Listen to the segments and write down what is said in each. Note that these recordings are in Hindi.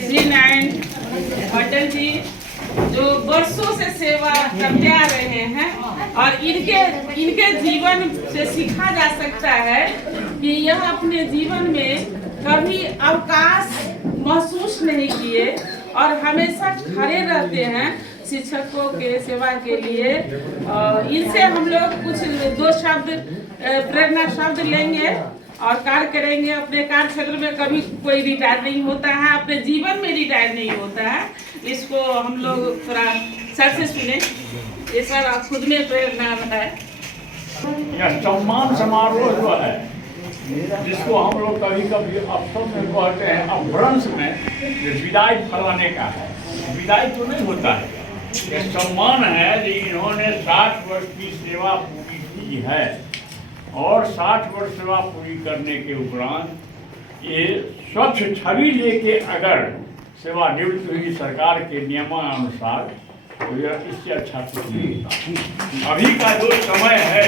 श्री नारायण अटल जी जो वर्षों से सेवा करते आ रहे हैं और इनके जीवन से सीखा जा सकता है कि यह अपने जीवन में कभी अवकाश महसूस नहीं किए और हमेशा खड़े रहते हैं शिक्षकों के सेवा के लिए। इनसे हम लोग कुछ दो शब्द प्रेरणा शब्द लेंगे और कार्य करेंगे। अपने कार्य क्षेत्र में कभी कोई रिटायर नहीं होता है, अपने जीवन में रिटायर नहीं होता है। इसको हम लोग थोड़ा सर से सुने, ये सर खुद में प्रेरणा है। यह सम्मान समारोह जो है जिसको हम लोग कभी कभी अवसर में कहते हैं अपभ्रंश में विदाई फलाने का है, विदाई तो नहीं होता है। यह सम्मान है कि इन्होंने 60 वर्ष की सेवा पूरी की है और 60 वर्ष सेवा पूरी करने के उपरांत ये स्वच्छ छवि लेके अगर सेवानिवृत्त हुई सरकार के नियमानुसार तो यह इससे अच्छा कुछ नहीं होता। अभी का जो समय है,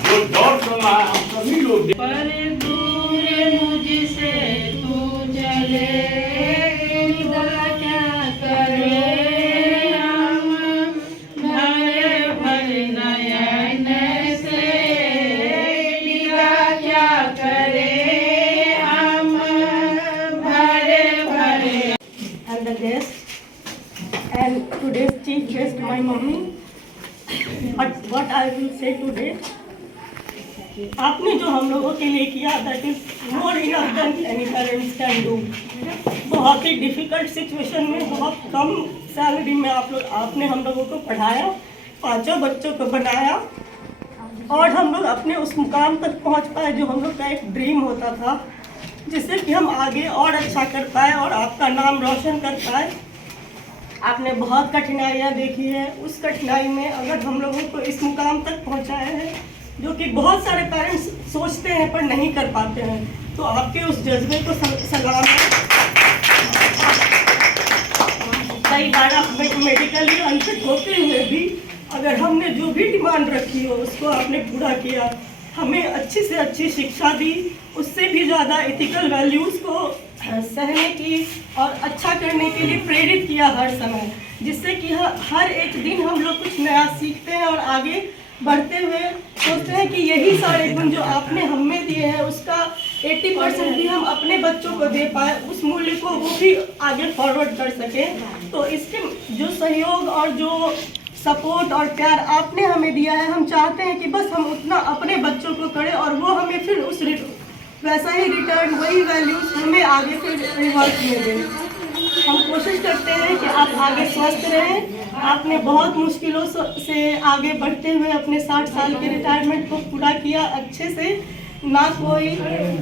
जो दौर चल रहा है, हम सभी लोग पर दूर मुझसे तू चले क्या करे हम भरे भरे नयन से क्या करे हम भरे भरे। And the guest and today's chief guest my mummy. But what I will say today, आपने जो हम लोगों के लिए किया that is more enough than any parents can do. बहुत ही डिफिकल्ट सिचुएशन में बहुत कम सैलरी में आपने हम लोगों को पढ़ाया, 5 बच्चों को बनाया और हम लोग अपने उस मुकाम तक पहुंच पाए जो हम लोग का एक ड्रीम होता था, जिससे कि हम आगे और अच्छा कर पाए और आपका नाम रोशन कर पाए। आपने बहुत कठिनाइयाँ देखी है, उस कठिनाई में अगर हम लोगों को इस मुकाम तक पहुँचाया है जो कि बहुत सारे पेरेंट्स सोचते हैं पर नहीं कर पाते हैं, तो आपके उस जज्बे को सलाम है। कई बार आप मेडिकली अनफिट होते हुए भी अगर हमने जो भी डिमांड रखी हो उसको आपने पूरा किया, हमें अच्छी से अच्छी शिक्षा दी, उससे भी ज़्यादा एथिकल वैल्यूज़ को सहने की और अच्छा करने के लिए प्रेरित किया हर समय, जिससे कि हर एक दिन हम लोग कुछ नया सीखते हैं और आगे बढ़ते हुए सोचते हैं कि यही सारे गुण जो आपने हमें दिए हैं उसका 80% भी हम अपने बच्चों को दे पाए, उस मूल्य को वो भी आगे फॉरवर्ड कर सकें। तो इसके जो सहयोग और जो सपोर्ट और प्यार आपने हमें दिया है, हम चाहते हैं कि बस हम उतना अपने बच्चों को करें और वो हमें फिर उस वैसा ही रिटर्न, वही वैल्यूज हमें आगे फिर रिवर्स में दें। हम कोशिश करते हैं कि आप आगे स्वस्थ रहें। आपने बहुत मुश्किलों से आगे बढ़ते हुए अपने 60 साल के रिटायरमेंट को पूरा किया अच्छे से, ना कोई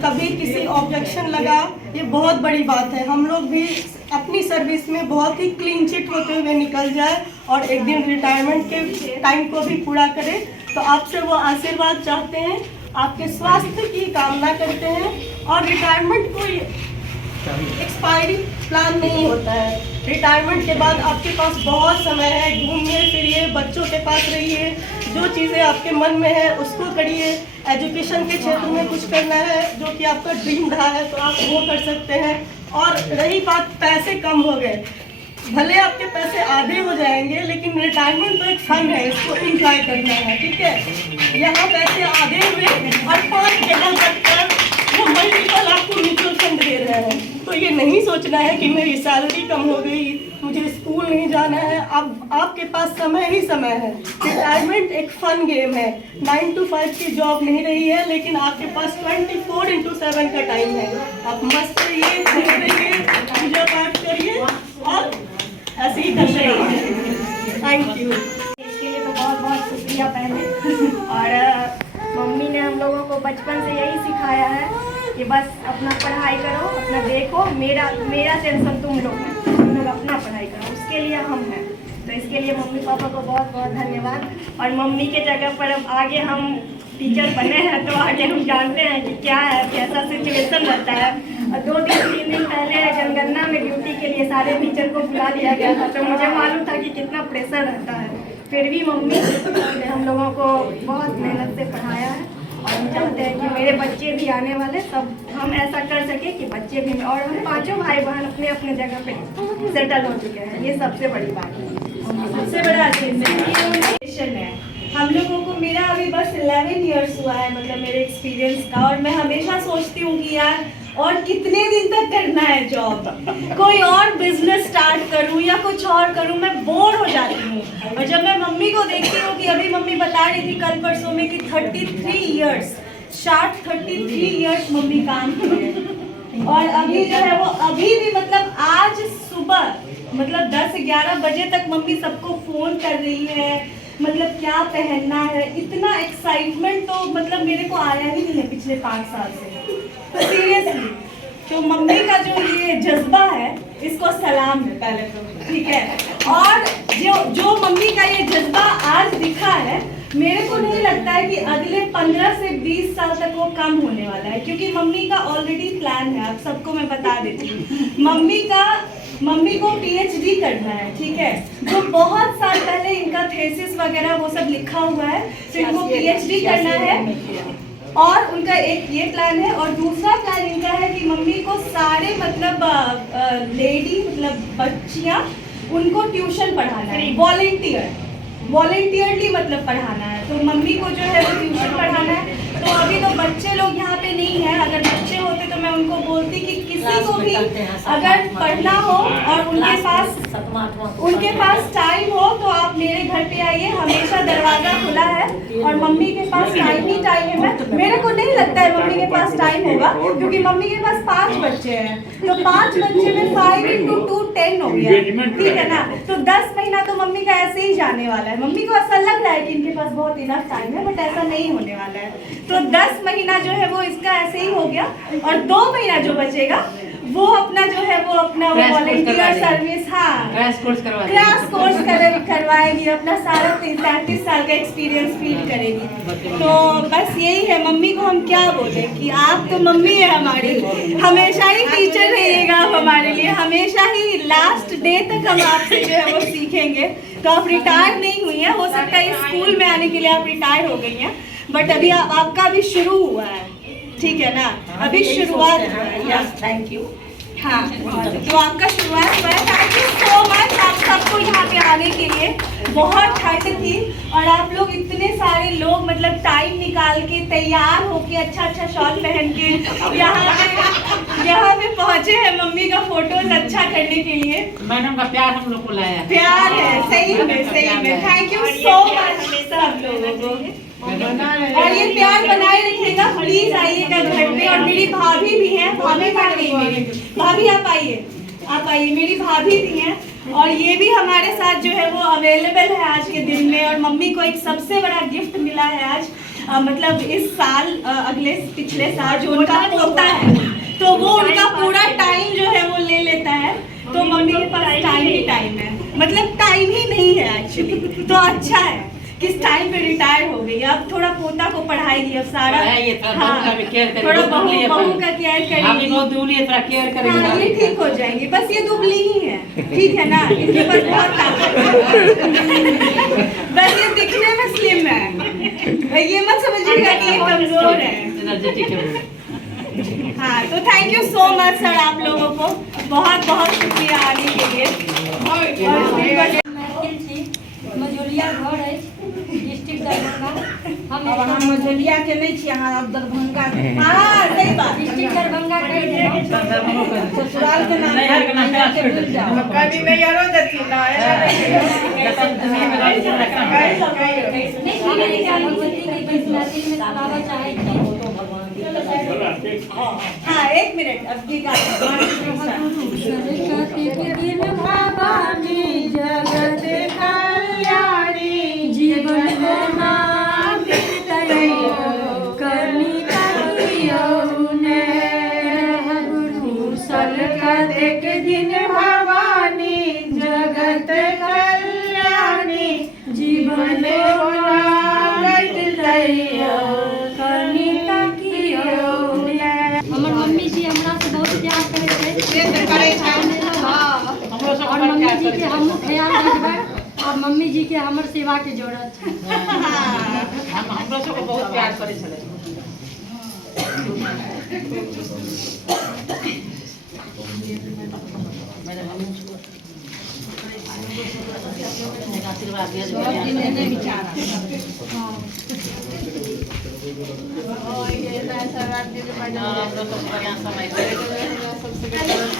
कभी किसी ऑब्जेक्शन लगा, ये बहुत बड़ी बात है। हम लोग भी अपनी सर्विस में बहुत ही क्लीन चिट होते हुए निकल जाए और एक दिन रिटायरमेंट के टाइम को भी पूरा करें। तो आपसे वो आशीर्वाद चाहते हैं, आपके स्वास्थ्य की कामना करते हैं और रिटायरमेंट कोई एक्सपायरी प्लान नहीं होता है। रिटायरमेंट के बाद आपके पास बहुत समय है, घूमिए फिरिए, बच्चों के पास रहिए, जो चीज़ें आपके मन में है उसको करिए। एजुकेशन के क्षेत्र में कुछ करना है जो कि आपका ड्रीम रहा है तो आप वो कर सकते हैं। और रही बात पैसे कम हो गए, भले आपके पैसे आधे हो जाएंगे लेकिन रिटायरमेंट तो एक फन है, इसको एंजॉय करना है, ठीक है। यहाँ पैसे आधे हुए और 5 जगह बढ़कर वो मल्टीपल आपको म्यूचुअल फंड दे रहे हैं, तो ये नहीं सोचना है कि मेरी सैलरी कम हो गई, मुझे स्कूल नहीं जाना है। अब आपके पास समय ही समय है। रिटायरमेंट एक फन गेम है, 9 to 5 की जॉब नहीं रही है, लेकिन आपके पास 24/7 का टाइम है। आप मस्त रहिए, खुश रहिए, पूजा पाठ करिए और ऐसे ही करते रहिए। Thank you. इसके लिए तो बहुत बहुत शुक्रिया पहले। और मम्मी ने हम लोगों को बचपन से यही सिखाया है कि बस अपना पढ़ाई करो, अपना देखो, मेरा टेंशन तुम लोग है, तुम लोग अपना पढ़ाई करो, उसके लिए हम हैं। तो इसके लिए मम्मी पापा को बहुत बहुत धन्यवाद। और मम्मी के जगह पर अब आगे हम टीचर बने हैं तो आगे हम जानते हैं कि क्या है, कैसा सिचुएशन रहता है। और 2-3 दिन पहले जनगणना में ड्यूटी के लिए सारे टीचर को बुला लिया गया था, तो मुझे मालूम था कि कितना प्रेशर रहता है। फिर भी मम्मी ने हम लोगों को बहुत मेहनत से पढ़ाया है और हम चाहते हैं कि मेरे बच्चे भी आने वाले सब हम ऐसा कर सके कि बच्चे भी, और हम 5 भाई बहन अपने अपने जगह पे सेटल हो चुके हैं, ये सबसे बड़ी बात है। सबसे बड़ा अचीवमेंट है हम लोगों को। मेरा अभी बस 11 इयर्स हुआ है मतलब मेरे एक्सपीरियंस का, और मैं हमेशा सोचती हूँ कि यार और कितने दिन तक करना है जॉब, कोई और बिजनेस स्टार्ट करूँ या कुछ और करूँ, मैं बोर हो जाती हूँ। और जब मैं मम्मी को देखती हूँ कि अभी मम्मी बता रही थी कल परसों में कि 33 इयर्स शार्ट 33 इयर्स मम्मी काम कर रही है, और अभी जो है वो अभी भी मतलब आज सुबह मतलब 10-11 बजे तक मम्मी सबको फोन कर रही है, मतलब क्या पहनना है, इतना एक्साइटमेंट तो मतलब मेरे को आया ही नहीं है पिछले 5 साल से। तो सीरियसली तो मम्मी का जो ये जज्बा है इसको सलाम है पहले तो, ठीक है। और जो मम्मी का ये जज्बा आज दिखा है, मेरे को नहीं लगता है कि अगले 15 से 20 साल तक वो कम होने वाला है, क्योंकि मम्मी का ऑलरेडी प्लान है। आप सबको मैं बता देती हूँ, मम्मी को PhD करना है, ठीक है। जो बहुत साल पहले इनका थेसिस वगैरह वो सब लिखा हुआ है, तो इनको PhD करना है। और उनका एक ये प्लान है, और दूसरा प्लान इनका है कि मम्मी को सारे मतलब लेडी मतलब बच्चियाँ उनको ट्यूशन पढ़ाना है, वॉलेंटियरली मतलब पढ़ाना है। तो मम्मी को जो है वो ट्यूशन पढ़ाना है। तो अभी तो बच्चे लोग यहाँ पे नहीं है, अगर बच्चे होते तो मैं उनको बोलती कि किसी को भी अगर पढ़ना हो और उनके पास टाइम हो तो आप मेरे घर पे आइए, हमेशा दरवाजा खुला है। और मम्मी के पास टाइम ही टाइम है। मेरे को नहीं लगता है मम्मी के पास टाइम होगा, क्योंकि मम्मी के पास 5 बच्चे हैं, तो 5 बच्चे में 5 × 2 10 हो गया, ठीक है ना। तो 10 महीना तो मम्मी का ऐसे ही जाने वाला है। मम्मी को ऐसा लग रहा है कि इनके पास बहुत इनफ टाइम है, बट ऐसा नहीं होने वाला है। तो 10 महीना जो है वो इसका ऐसे ही हो गया, और 2 महीना जो बचेगा वो अपना जो है वो अपना वॉलंटियर सर्विस, हाँ क्रैश कोर्स करवाएगी, अपना सारा 33 साल का एक्सपीरियंस फील करेगी। तो बस यही है, मम्मी को हम क्या बोले कि आप तो मम्मी है हमारी, हमेशा ही टीचर रहिएगा आप हमारे लिए, हमेशा ही लास्ट डे तक हम आपसे जो है वो सीखेंगे। तो आप रिटायर नहीं हुई हैं, हो सकता है स्कूल में आने के लिए आप रिटायर हो गई हैं, बट अभी आपका अभी शुरू हुआ है, ठीक है ना, अभी शुरुआत हुआ है। Thank you. हाँ, तो आपका शुरुआत हुआ है। थैंक यू सो मच आप सबको यहाँ पे आने के लिए, बहुत ठंड थी और आप लोग इतने सारे लोग मतलब टाइम निकाल के तैयार होके अच्छा शॉल पहन के यहाँ पे पहुँचे हैं मम्मी का फोटोज अच्छा करने के लिए। मैडम का प्यार हम लोग को लाया, प्यार है, सही में थैंक यू सो मच सब लोगों को, और ये प्यार बनाए रखिएगा। प्लीज आइएगा घर पे। और मेरी भाभी भी है, भाभी आप आइए, मेरी भाभी भी हैं, और ये भी हमारे साथ जो है वो अवेलेबल है आज के दिन में। और मम्मी को एक सबसे बड़ा गिफ्ट मिला है आज, मतलब इस साल पिछले साल जो उनका पोता है, तो वो उनका पूरा टाइम जो है वो ले लेता है। तो मम्मी के पास टाइम है, मतलब टाइम ही नहीं है एक्चुअली। तो अच्छा है किस टाइम पे रिटायर हो गई, अब थोड़ा पोता को पढ़ाएगी, अब सारा थोड़ा बहू का केयर करेगी, हाँ ये ठीक हो जाएंगे। बस ये दुबली ही है, ठीक है ना, इनके पास बहुत ताकत है, बस ये दिखने में स्लिम है, ये मत समझिएगा कि ये कमजोर है। हाँ, तो thank you so much sir, आप लोगों को बहुत बहुत शुक्रिया आने के लिए। मझोलिया घर है, डिस्ट्रिक्ट दरभंगा। हम मझोलिया के नहीं छी, अहाँ अब दरभंगा के। हाँ सही बात, डिस्ट्रिक्ट दरभंगा कह दे, ससुराल के नाम के भूल जाओ, कभी नहीं यारो देती ना भगवती की कृष्णाजी में दबावा चाहे थी। हाँ 1 मिनट, अब की भवानी जगत कल्याणी जीवन एक दिन भवानी जगत कल्याणी। हम ख्याल रखबै और मम्मी जी के हमर सेवा के जरूरत है। हम लोग सबको बहुत प्यार करे छले। मेरे मम्मी आशीर्वाद दिया जो विचार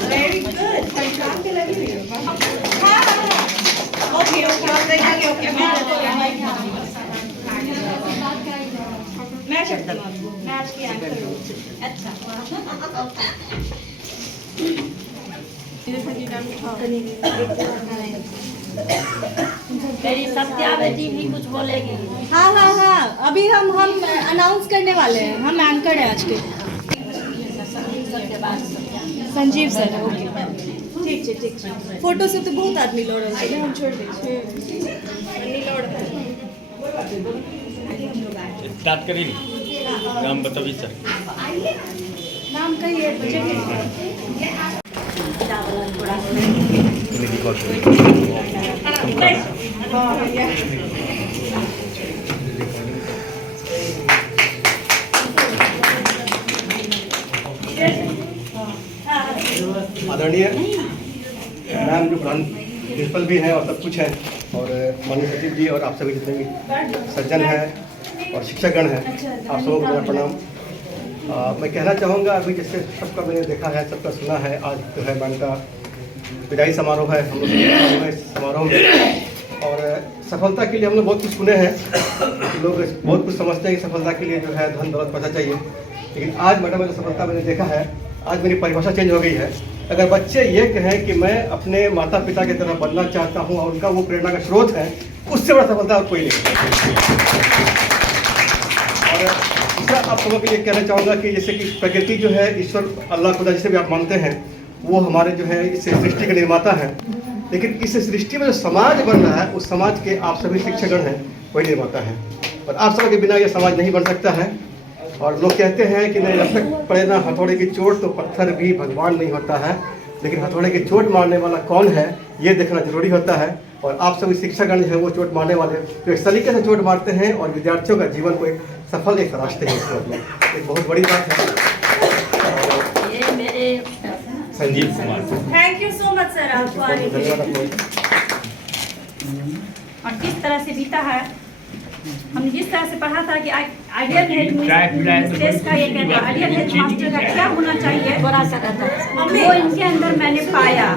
वेरी गुड। पंचांग के लगी हुई है। ओके ओके मैं शब्द मैं आपकी एंकर हूँ। अच्छा मेरी सत्या बेटी भी कुछ बोलेगी। हाँ हाँ हाँ, अभी हम अनाउंस करने वाले हैं। हम एंकर हैं आज के। संजीव सर। ठीक ठीक ठीक। फोटो से तो बहुत आदमी लोड़ रहे हैं, हम छोड़ देंगे। स्टार्ट करिए। नाम बताइए सर। नाम कहिए। आदरणीय मैम जो प्रिंसिपल भी हैं और सब कुछ हैं, और माननीय सचिव जी और आप सभी जितने भी सज्जन हैं और शिक्षकगण हैं, आप सबको मेरा प्रणाम। मैं कहना चाहूँगा, अभी जैसे सबका मैंने देखा है, सबका सुना है, आज जो है मैम का विदाई समारोह है हम लोग इस समारोह में। और सफलता के लिए हम लोग बहुत कुछ सुने हैं, लोग बहुत कुछ समझते हैं कि सफलता के लिए जो है धन दौलत पैसा चाहिए, लेकिन आज मैडम जो सफलता मैंने देखा है, आज मेरी परिभाषा चेंज हो गई है। अगर बच्चे ये कहें कि मैं अपने माता पिता की तरह बनना चाहता हूँ और उनका वो प्रेरणा का स्रोत है, उससे बड़ा सफलता और कोई नहीं। और दूसरा आप सबों के लिए कहना चाहूँगा कि जैसे कि प्रकृति जो है, ईश्वर अल्लाह खुदा जिसे भी आप मानते हैं, वो हमारे जो है इस सृष्टि के निर्माता हैं, लेकिन इस सृष्टि में जो समाज बन रहा है, उस समाज के आप सभी शिक्षकगण हैं, वही निर्माता है। और आप सबके बिना ये समाज नहीं बन सकता है। और लोग कहते हैं कि नहीं, जब तक पड़े ना हथौड़े की चोट तो पत्थर भी भगवान नहीं होता है, लेकिन हथौड़े की चोट मारने वाला कौन है ये देखना जरूरी होता है। और आप सभी शिक्षकगण जो है वो चोट मारने वाले जो इस तरीके से चोट मारते हैं और विद्यार्थियों का जीवन को एक सफल एक रास्ते हैं, इसको मतलब एक बहुत बड़ी बात है। ये मेरे Sanjeev Kumar. Thank you so much sir, आपको आने के लिए। और किस तरह से बीता है, हमने जिस तरह से पढ़ा था कि आइडियल हेड का ये कहता है, आइडियल हेड मास्टर का क्या होना चाहिए, बड़ा सा रहता, वो इनके अंदर मैंने पाया।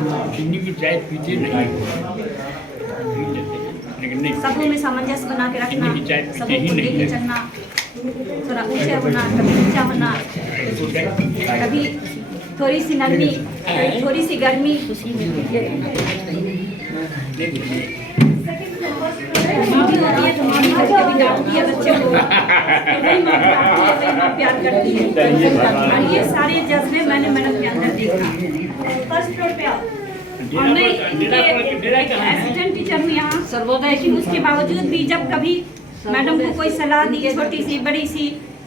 सबों में सामंजस्य बना के रखना, सबों को लेके चलना, थोड़ा ऊंचा होना, कभी नीचा होना, कभी थोड़ी सी नरमी, कभी थोड़ी सी गर्मी। मामी होती है तो मामी कभी कभी डांटती है बच्चे को, वही माँ डांटती है, वही माँ प्यार करती है। और ये सारे जज्बे मैंने मैडम के अंदर देखा। फर्स्ट फ्लोर पे आओ। और मैं इनके असिस्टेंट टीचर हूँ यहाँ सर्वोदय, लेकिन उसके बावजूद भी जब कभी मैडम को कोई सलाह दी, छोटी सी बड़ी सी,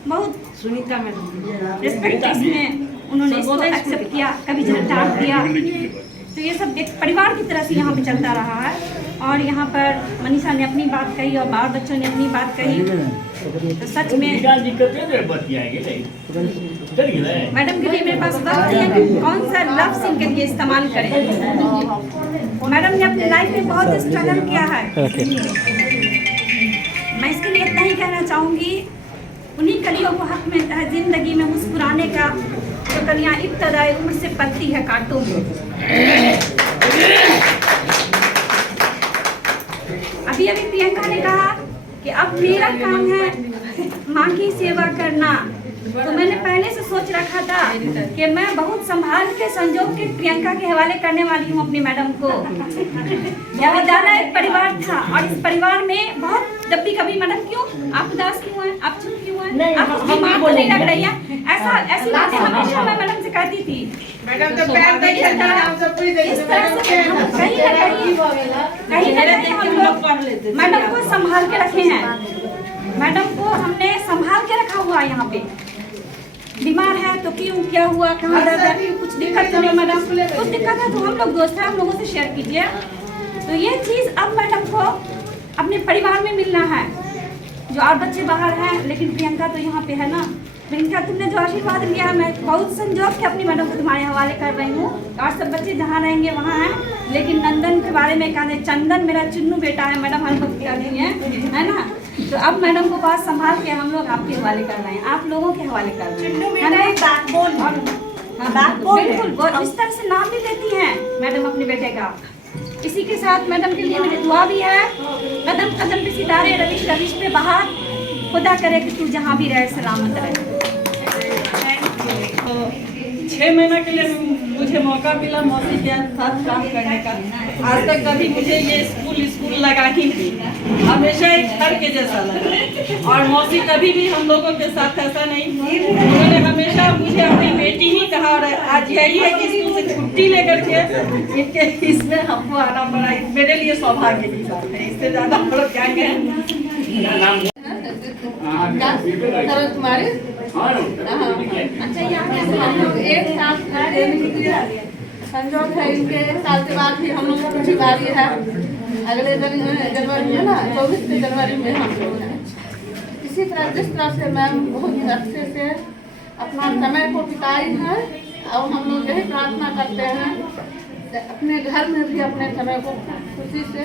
बहुत सुनीता मैडम रिस्पेक्ट इसमें उन्होंने इसको एक्सेप्ट किया, कभी डांट दिया, तो ये सब एक परिवार की तरह से यहाँ पे चलता रहा है। और यहाँ पर मनीषा ने अपनी बात कही और बाहर बच्चों ने अपनी बात कही, तो सच में मैडम के लिए मेरे पास वक्त है कि कौन सा लफ्ज़ इनके लिए इस्तेमाल करें। मैडम ने अपनी लाइफ में बहुत स्ट्रगल किया है, मैं इसके लिए इतना ही कहना चाहूँगी, उन्हीं कलियों को हक में है जिंदगी में मुस्कुराने का, जो कलियाँ इब्तदाई उम्र से पलती है कांटों में। अभी अभी प्रियंका ने कहा कि अब मेरा काम है माँ की सेवा करना, तो मैंने पहले से सोच रखा था कि मैं बहुत संभाल के संजोग के प्रियंका के हवाले करने वाली हूँ अपनी मैडम को। यह विद्यालय एक परिवार था और इस परिवार में बहुत, जब भी कभी मैडम क्यों आप उदास क्यों हैं, आप चुप क्यों हैं, आपको माँ को नहीं लग रही है, ऐसी बातें हमेशा मैं मैडम से कहती थी। मैडम तो पैर नहीं चलता है, हम सब पूरी इस तरह से कहीं ना कहीं हम लोग मैडम को संभाल के रखे हैं। मैडम को हमने संभाल के रखा हुआ है। यहाँ पे बीमार है तो क्यों, क्या हुआ, कहाँ दर्द है, कुछ दिक्कत तो नहीं मैडम, कुछ दिक्कत है तो हम लोग दोस्त हैं, हम लोगों से शेयर कीजिए। तो ये चीज़ अब मैडम को अपने परिवार में मिलना है। जो और बच्चे बाहर हैं, लेकिन प्रियंका तो यहाँ पे है ना। प्रियंका, तुमने जो आशीर्वाद लिया, मैं बहुत संजोग के अपनी मैडम को तुम्हारे हवाले कर रही हूँ। और सब बच्चे जहाँ रहेंगे वहाँ हैं, लेकिन नंदन के बारे में कहते, चंदन मेरा चुन्नू बेटा है, मैडम हमको क्या नहीं है ना। तो अब मैडम को बात संभाल के हम लोग आपके हवाले कर रहे हैं, आप लोगों के हवाले कर रहे हैं, है ना। बिल्कुल, इस तरह से नाम भी लेती हैं मैडम अपने बेटे का। इसी के साथ मैडम के लिए मेरी दुआ भी है। कदम कदम पे सितारे, रविश रविश पे बाहर, खुदा करे कि तू जहाँ भी रहे सलामत रहे। 6 महीना के लिए मुझे मौका मिला मौसी के साथ काम करने का। आज तक कभी मुझे ये स्कूल लगा ही नहीं, हमेशा एक घर के जैसा लगा। और मौसी कभी भी हम लोगों के साथ ऐसा नहीं, उन्होंने हमेशा मुझे अपनी बेटी ही कहा। और आज यही है कि स्कूल से छुट्टी लेकर के इनके इसमें हमको आना पड़ा, मेरे लिए सौभाग्य की बात है। इससे ज़्यादा बड़ा क्या कहें। तुम्हारे अच्छा, यहाँ हम लोग एक साथ संजोग है, इनके 1 साल के बाद भी हम लोग की बारी है। अगले जनवरी में ना 24 जनवरी में हम लोग हैं। इसी तरह जिस तरह से मैम बहुत अच्छे से अपना समय को बिताई है, और हम लोग यही प्रार्थना करते हैं अपने घर में भी अपने समय को खुशी से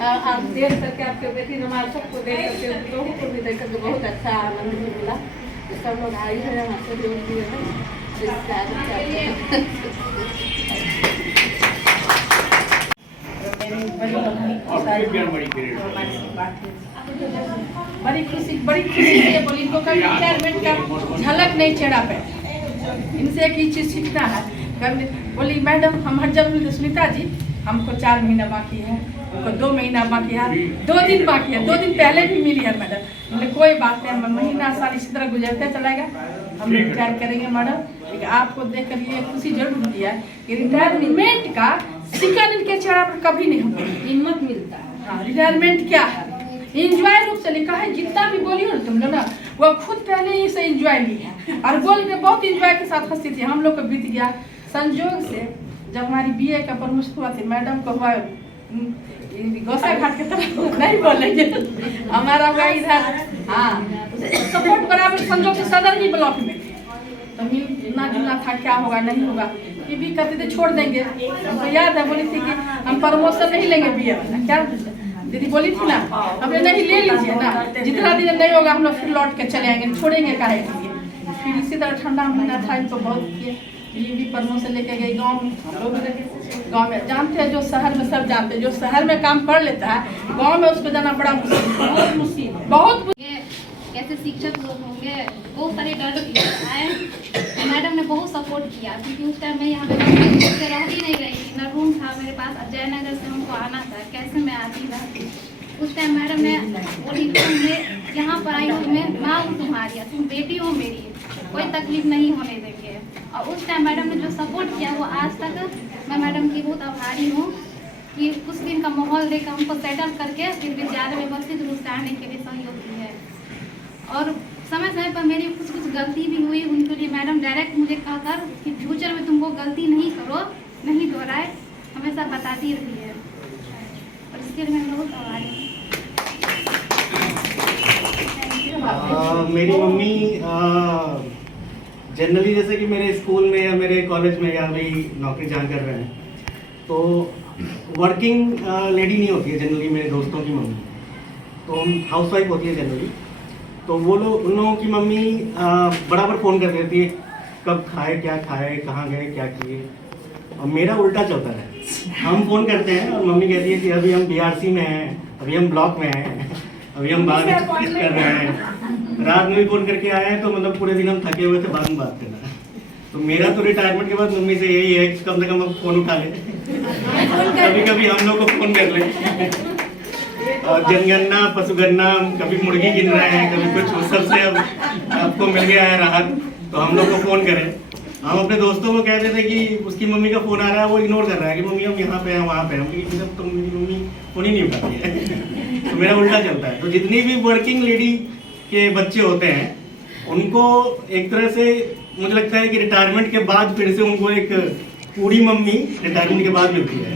आप देख करके, आपके बेटी नमाज सबको देख करके, लोगों को भी देख करके बहुत अच्छा आनंद मिला। सब लोग आई है यहाँ से जोड़ दिए हैं। बड़ी खुशी से बोली, इनको कभी रिटायरमेंट का झलक नहीं चढ़ा पे। इनसे एक ही चीज़ सीखना है। कभी बोली मैडम हम हर जब मिलते, सुनीता जी हमको 4 महीना बाकी है, उनको 2 महीना बाकी है, 2 दिन बाकी है। 2 दिन पहले भी मिली है मैडम, बोले कोई बात नहीं, हम महीना साल इसी तरह गुजरते चलेगा, हम लोग विचार करेंगे मैडम। लेकिन आपको देख कर ये खुशी जरूर मिली है कि रिटायरमेंट का शिकन इनके चेहरा पर कभी नहीं हमको हिम्मत मिलता है। हाँ, रिटायरमेंट क्या है, इंजॉय रूप से लिखा है। जितना भी बोली हो तुम लोग ना, वो खुद पहले ही से इंजॉय ली है और बोल के बहुत इंजॉय के साथ हंसी थी। हम लोग को बीत गया संजोग से, जब हमारी BA का प्रमोशन हुआ थी, मैडम को हुआ गोसा घाट के तरफ नहीं बोलेंगे, हमारा हुआ इधर। हाँ, सपोर्ट बराबर संजोग से सदर की ब्लॉक में, तो मिलना जुलना था, क्या होगा नहीं होगा। ये भी कहते थे छोड़ देंगे, हमको याद है बोली थी कि हम प्रमोशन नहीं लेंगे BA में, क्या दीदी बोली थी ना, हमने नहीं ले लीजिए ना, जितना दिन नहीं होगा हम लोग फिर लौट के चले आएंगे, छोड़ेंगे काहे के लिए। फिर इसी तरह ठंडा महीना था, इनको बहुत किए, ये भी प्रमोशन लेके गई गांव में। हम लोग गांव में जानते हैं, जो शहर में सब जानते हैं, जो शहर में काम कर लेता है गांव में उसको जाना बड़ा मुसीबत, बहुत कैसे शिक्षक लोग होंगे, बहुत सारे डर आए। मैडम ने बहुत सपोर्ट किया, क्योंकि उस टाइम मैं यहाँ पे रह भी नहीं रही थी, ना रूम था मेरे पास। जयनगर से हमको आना था, कैसे मैं आती रहती। उस टाइम मैडम ने बोली तुम यहाँ पर आई हो, मैं माँ हूँ तुम्हारी, तुम बेटी हो मेरी, कोई तकलीफ नहीं होने देंगे। और उस टाइम मैडम ने जो सपोर्ट किया वो आज तक मैं मैडम की बहुत आभारी हूँ कि कुछ दिन का माहौल देकर हमको सेटल करके फिर विद्यालय में व्यवस्थित रूप से आने के लिए सहयोग की है। और समय समय पर मेरी कुछ गलती भी हुई, उनके लिए मैडम डायरेक्ट मुझे कहकर कि फ्यूचर में तुम वो गलती नहीं करो, नहीं दोहराए, हमेशा बताती रही है। और इसके लिए मैं बहुत आभारी हूँ। मेरी मम्मी जनरली जैसे कि मेरे स्कूल में या मेरे कॉलेज में या अभी नौकरी जहाँ कर रहे हैं, तो वर्किंग लेडी नहीं होती है जनरली मेरे दोस्तों की मम्मी, तो हाउस वाइफ होती है जनरली। तो वो लोग, उन लोगों की मम्मी बराबर फ़ोन कर देती है, कब खाए, क्या खाए, कहाँ गए, क्या किए। और मेरा उल्टा चलता है, हम फ़ोन करते हैं और मम्मी कहती है कि अभी हम BRC में हैं, अभी हम ब्लॉक में हैं, अभी हम बात कर रहे हैं। रात में भी फ़ोन करके आए हैं, तो मतलब पूरे दिन हम थके हुए थे, बाद में बात करना। तो मेरा तो रिटायरमेंट के बाद मम्मी से यही है कि कम से कम हम फ़ोन उठा लें, कभी कभी हम लोग को फ़ोन कर लें। और जनगणना, पशुगणना, कभी मुर्गी गिन रहे हैं, कभी कुछ, उस सबसे अब आपको मिल गया है राहत, तो हम लोग को फ़ोन करें। हम अपने दोस्तों को कहते थे कि उसकी मम्मी का फ़ोन आ रहा है, वो इग्नोर कर रहा है कि मम्मी हम यहाँ पे हैं, वहाँ पे हैं, जब तो मेरी मम्मी फ़ोन ही नहीं उठाती है। तो मेरा उल्टा चलता है। तो जितनी भी वर्किंग लेडी के बच्चे होते हैं, उनको एक तरह से मुझे लगता है कि रिटायरमेंट के बाद फिर से उनको एक पूरी मम्मी रिटायरमेंट के बाद मिलती है।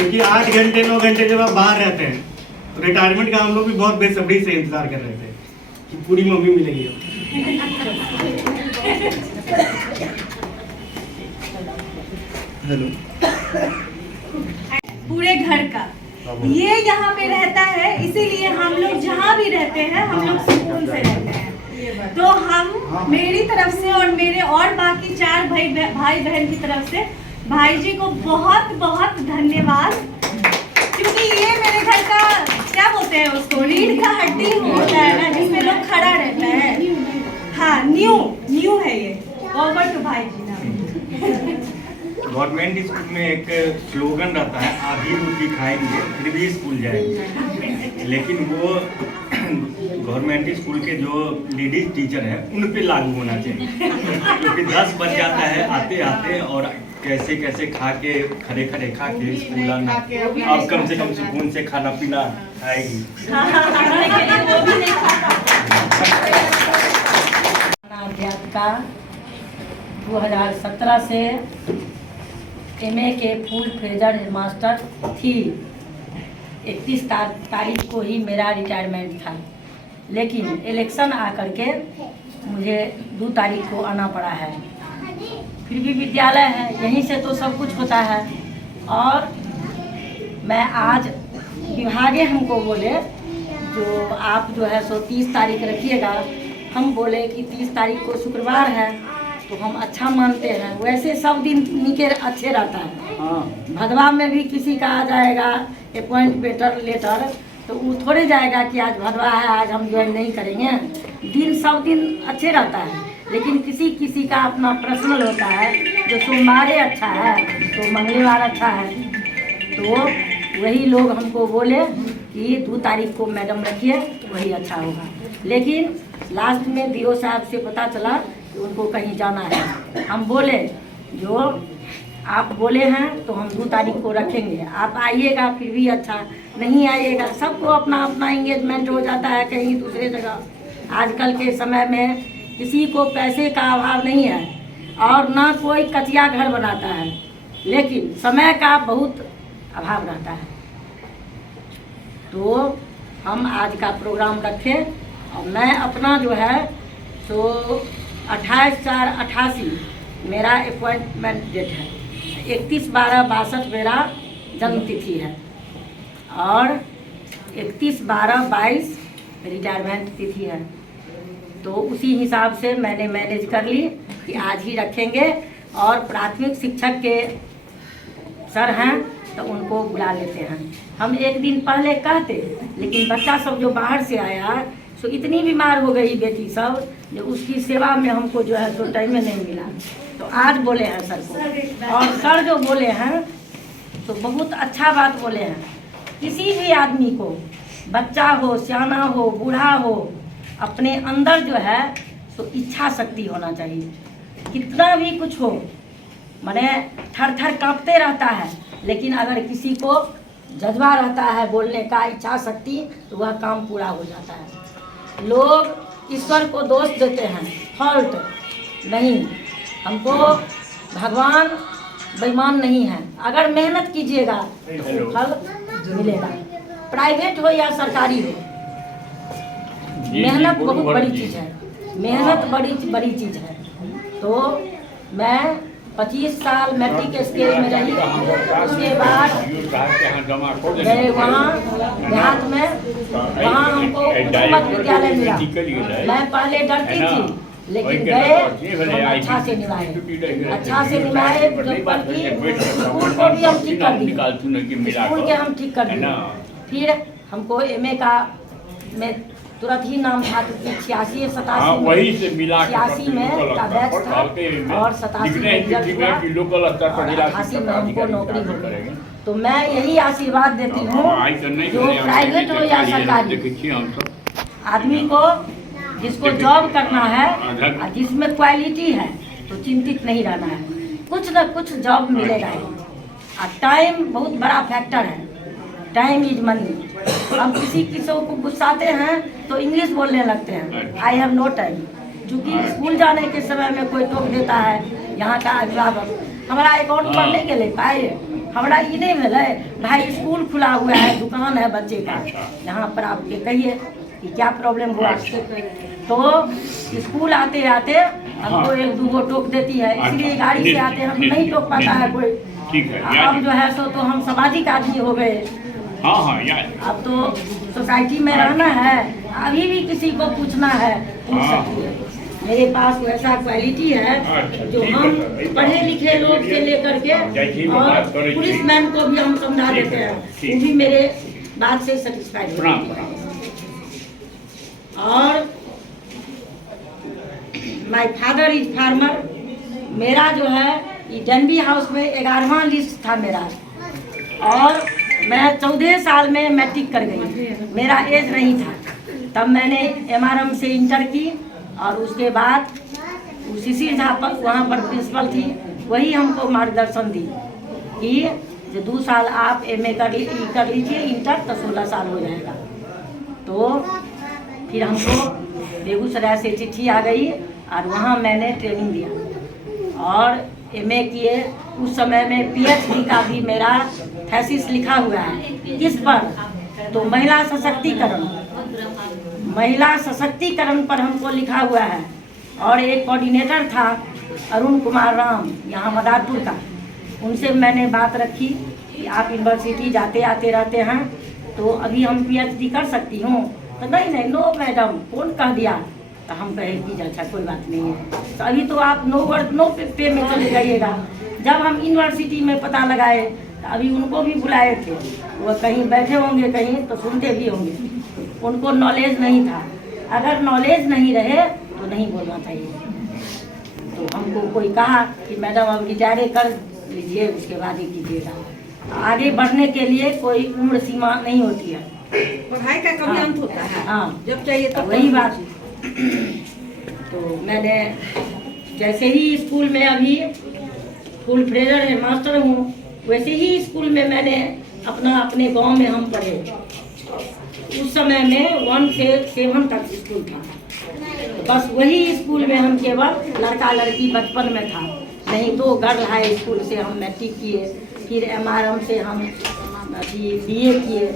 क्योंकि 8 घंटे 9 घंटे जब आप बाहर रहते हैं तो रिटायरमेंट का हम लोग भी बहुत बेसब्री से इंतजार कर रहे थे कि पूरी मम्मी मिलेगी। हेलो। पूरे घर का ये यहाँ पे रहता है, इसीलिए हम लोग जहाँ भी रहते हैं हम लोग सुकून से रहते हैं। तो हम मेरी तरफ से और मेरे और बाकी 4 भाई बहन की तरफ से भाई जी को बहुत बहुत धन्यवाद, क्योंकि ये मेरे घर का क्या बोलते हैं उसको, रीढ़ का हड्डी होता है ना, जिसमें लोग खड़ा रहता है। हाँ, न्यू है ये। ओवर टू भाई जी ना। गवर्नमेंट स्कूल में एक स्लोगन रहता है, आधी रोटी खाएंगे फिर भी स्कूल जाएंगे, लेकिन वो गवर्नमेंट स्कूल के जो लेडीज टीचर हैं उन पे लागू होना चाहिए, क्योंकि 10 बज जाता है आते आते, और कैसे कैसे खा के खड़े खा के स्कूल आना। अब कम से कम सुकून से खाना पीना आएगी। अध्यापिका 2017 से MA के फुल फ्लेजर हेडमास्टर थी। 31 तारीख को ही मेरा रिटायरमेंट था, लेकिन इलेक्शन आकर के मुझे 2 तारीख को आना पड़ा है। फिर भी विद्यालय है, यहीं से तो सब कुछ होता है। और मैं आज विभागे हमको बोले जो आप जो है 30 तारीख रखिएगा। हम बोले कि 30 तारीख को शुक्रवार है तो हम अच्छा मानते हैं, वैसे सब दिन निके अच्छे रहता है। भदवा में भी किसी का आ जाएगा अपॉइंटमेंट लेटर, तो वो थोड़े जाएगा कि आज भदवा है आज हम ज्वाइन नहीं करेंगे। दिन सब दिन अच्छे रहता है, लेकिन किसी का अपना पर्सनल होता है। जो सोमवार अच्छा है तो मंगलवार अच्छा है, तो वही लोग हमको बोले कि 2 तारीख को मैडम रखिए, वही अच्छा होगा। लेकिन लास्ट में DO साहब से पता चला कि उनको कहीं जाना है। हम बोले जो आप बोले हैं तो हम 2 तारीख को रखेंगे, आप आइएगा फिर भी अच्छा, नहीं आइएगा सबको अपना अपना इंगेजमेंट हो जाता है कहीं दूसरे जगह। आजकल के समय में किसी को पैसे का अभाव नहीं है और ना कोई कचिया घर बनाता है, लेकिन समय का बहुत अभाव रहता है। तो हम आज का प्रोग्राम रखें और मैं अपना जो है तो 28/4/88 मेरा अपॉइंटमेंट डेट है, 31/12/62 मेरा जन्म तिथि है और 31/12/22 रिटायरमेंट तिथि है। तो उसी हिसाब से मैंने मैनेज कर ली कि आज ही रखेंगे। और प्राथमिक शिक्षक के सर हैं तो उनको बुला लेते हैं। हम एक दिन पहले कहते, लेकिन बच्चा सब जो बाहर से आया तो इतनी बीमार हो गई बेटी सब, जो उसकी सेवा में हमको जो है तो टाइम में नहीं मिला। तो आज बोले हैं सर को, और सर जो बोले हैं तो बहुत अच्छा बात बोले हैं। किसी भी आदमी को, बच्चा हो, सियाना हो, बूढ़ा हो, अपने अंदर जो है तो इच्छा शक्ति होना चाहिए। कितना भी कुछ हो, माने थर थर कांपते रहता है, लेकिन अगर किसी को जज्बा रहता है बोलने का, इच्छा शक्ति, तो वह काम पूरा हो जाता है। लोग ईश्वर को दोष देते हैं, फॉल्ट नहीं। हमको भगवान बेईमान नहीं है। अगर मेहनत कीजिएगा तो फल मिलेगा, प्राइवेट हो या सरकारी हो। मेहनत बहुत बड़ी चीज़ है, मेहनत बड़ी चीज़ है। तो मैं 25 साल मैट्रिक स्केल में रही, उसके बाद गए वहाँ देहात में, वहाँ हमको हुकूमत विद्यालय मिला। मैं पहले डरती थी, लेकिन गए हम अच्छा से निभाए, स्कूल को भी हम ठीक कर दिए, स्कूल के हम ठीक कर दिए। फिर हमको MA का में तुरंत ही नाम था, 86-87 वही से मिला 86 में का बैच था और 87 में रिजल्ट हुआ, 88 में हमको नौकरी हो गई। तो मैं यही आशीर्वाद देती हूँ, जो प्राइवेट हो या सरकारी, आदमी को जिसको जॉब करना है और जिसमें क्वालिटी है तो चिंतित नहीं रहना है, कुछ न कुछ जॉब मिलेगा ही। और टाइम बहुत बड़ा फैक्टर है, टाइम इज मनी। हम किसी को गुस्साते हैं तो इंग्लिश बोलने लगते हैं, आई हैव नो टाइम। क्योंकि स्कूल जाने के समय में कोई टोक देता है, यहाँ का अभिभावक हमारा अकाउंट पर नहीं के ले पाए, हमारा ये नहीं मिले भाई स्कूल खुला हुआ है, दुकान है बच्चे का, यहाँ पर आप ये कहिए कि क्या प्रॉब्लम हुआ। तो स्कूल आते आते हमको एक दो टोक देती है, इसलिए गाड़ी से आते हम नहीं टोक पाता है कोई। अब जो है सो तो हम सामाजिक आदमी हो गए। अब तो सोसाइटी में रहना है, अभी भी किसी को पूछना है पूछ सकती है। मेरे पास वैसा क्वालिटी है जो हम पढ़े लिखे लोग से लेकर के और पुलिसमैन को भी हम समझा देते हैं, वो भी मेरे बात से सेटिस्फाइड है। और माय फादर इज फार्मर। मेरा जो है ये डनबी हाउस में 11वां लिस्ट था मेरा, और मैं 14 साल में मैट्रिक कर गई, मेरा एज नहीं था। तब मैंने MRM से इंटर की और उसके बाद शिशिर झा वहाँ पर प्रिंसिपल थी, वही हमको मार्गदर्शन दी कि जो 2 साल आप MA कर लीजिए, इंटर तो 16 साल हो जाएगा। तो फिर हमको बेगूसराय से चिट्ठी आ गई और वहाँ मैंने ट्रेनिंग दिया और MA किए। उस समय में PhD का भी मेरा थीसिस लिखा हुआ है। किस पर? तो महिला सशक्तिकरण, महिला सशक्तिकरण पर हमको लिखा हुआ है। और एक कोऑर्डिनेटर था अरुण कुमार राम, यहाँ मदारपुर का, उनसे मैंने बात रखी कि आप यूनिवर्सिटी जाते आते रहते हैं तो अभी हम PhD कर सकती हूँ। तो नहीं नो मैडम, कौन कह दिया? तो हम कहे कि अच्छा कोई बात नहीं है, तो अभी तो आप नो पे में चले जाइएगा। जब हम यूनिवर्सिटी में पता लगाए तो अभी उनको भी बुलाए थे, वो कहीं बैठे होंगे कहीं तो सुनते भी होंगे, उनको नॉलेज नहीं था। अगर नॉलेज नहीं रहे तो नहीं बोलना चाहिए। तो हमको कोई कहा कि मैडम अब रिटायर कर लीजिए, उसके बाद ही कीजिएगा। आगे बढ़ने के लिए कोई उम्र सीमा नहीं होती है, पढ़ाई का कभी अंत होता है। हाँ, जब चाहिए तब वही बात। तो मैंने जैसे ही स्कूल में अभी फुल फ्रेजर है मास्टर हूँ, वैसे ही स्कूल में मैंने अपने गांव में हम पढ़े। उस समय में 1 से 7 तक स्कूल था, बस वही स्कूल में हम केवल लड़का लड़की बचपन में था, नहीं तो गर्ल हाई स्कूल से हम मैट्रिक किए, फिर MRM से हम BA किए,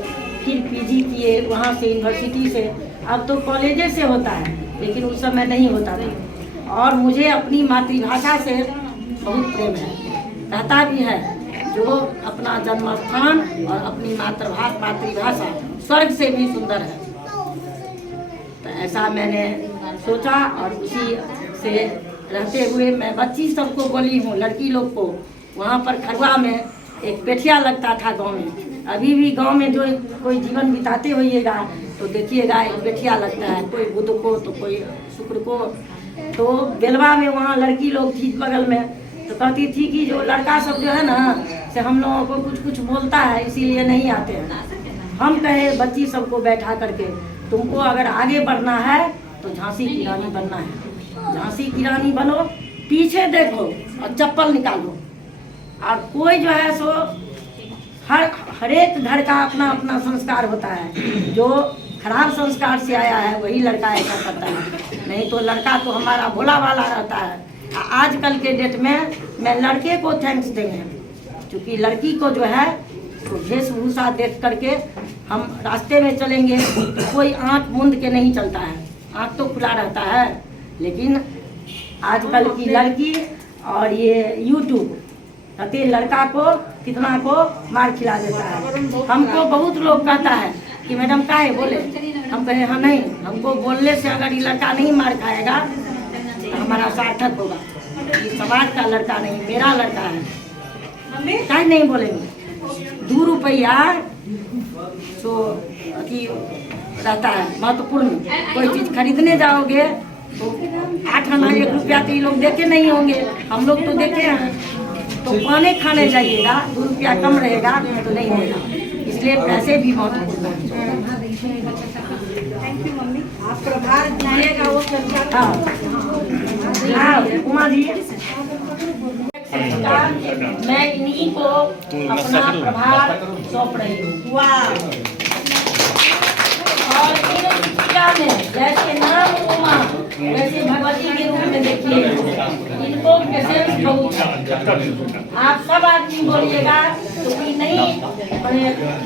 फिर PG किए, वहाँ से यूनिवर्सिटी से। अब तो कॉलेजे से होता है, लेकिन उस समय नहीं होता था। और मुझे अपनी मातृभाषा से बहुत प्रेम है, कहता भी है जो अपना जन्म स्थान और अपनी मातृभाषा स्वर्ग से भी सुंदर है। तो ऐसा मैंने सोचा और उसी से रहते हुए मैं बच्ची सबको बोली हूँ, लड़की लोग को। वहाँ पर खरवा में एक पेठिया लगता था गांव में, अभी भी गांव में जो कोई जीवन बिताते होइएगा तो देखिएगा एक पेठिया लगता है, कोई बुध को तो कोई शुक्र को। तो बेलवा में वहाँ लड़की लोग थी बगल में, तो कहती थी कि जो लड़का सब जो है ना से हम लोगों को कुछ कुछ बोलता है, इसीलिए नहीं आते हैं। हम कहे बच्ची सबको बैठा करके, तुमको अगर आगे बढ़ना है तो झांसी की रानी बनना है, झांसी की रानी बनो, पीछे देखो और चप्पल निकालो। और कोई जो है सो हर एक घर का अपना अपना संस्कार होता है, जो खराब संस्कार से आया है वही लड़का ऐसा करता है, नहीं तो लड़का तो हमारा भोला वाला रहता है। आजकल के डेट में मैं लड़के को थैंक्स देंगे, क्योंकि लड़की को जो है तो वेशभूषा देख करके हम रास्ते में चलेंगे तो कोई आँख मूंद के नहीं चलता है, आँख तो खुला रहता है। लेकिन आजकल की लड़की और ये यूट्यूब कहते लड़का को कितना को मार खिला देता है। हमको बहुत लोग कहता है कि मैडम काहे बोले, हम कहे हाँ नहीं, हमको बोलने से अगर ये लड़का नहीं मार खाएगा तो हमारा सार्थक होगा। ये समाज का लड़का नहीं, मेरा लड़का है, काहे नहीं बोलेंगे। 2 रुपया तो अति रहता है महत्वपूर्ण। कोई चीज़ खरीदने जाओगे तो 8 आना 1 रुपया तो ये लोग देखे नहीं होंगे, हम लोग तो देखे हैं। तो पाने खाने जाइएगा 2 रुपया कम रहेगा तो नहीं होगा, इसलिए पैसे भी महत्वपूर्ण है। थैंक यू मम्मी, आप प्रभार दिएगा वो चर्चा। हाँ उमा जी, मैं इन्हीं को अपना प्रभार सौंप रही हूँ। वाह, और इन शिक्षिका दुनिया में जैसे नाम उमा वैसे भगवती के रूप में देखिए इनको पेशेंस बहुत है। आप सब आदमी बोलिएगा तो कि नहीं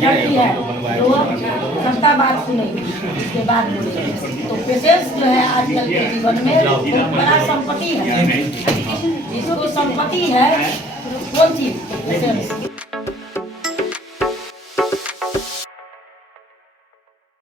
लड़की है तो सबका बात सुनेगी उसके बाद बोलिएगा। तो पेशेंस जो है आजकल के जीवन में बहुत बड़ा संपत्ति है। जिसको संपत्ति है कौन चीज पेशेंस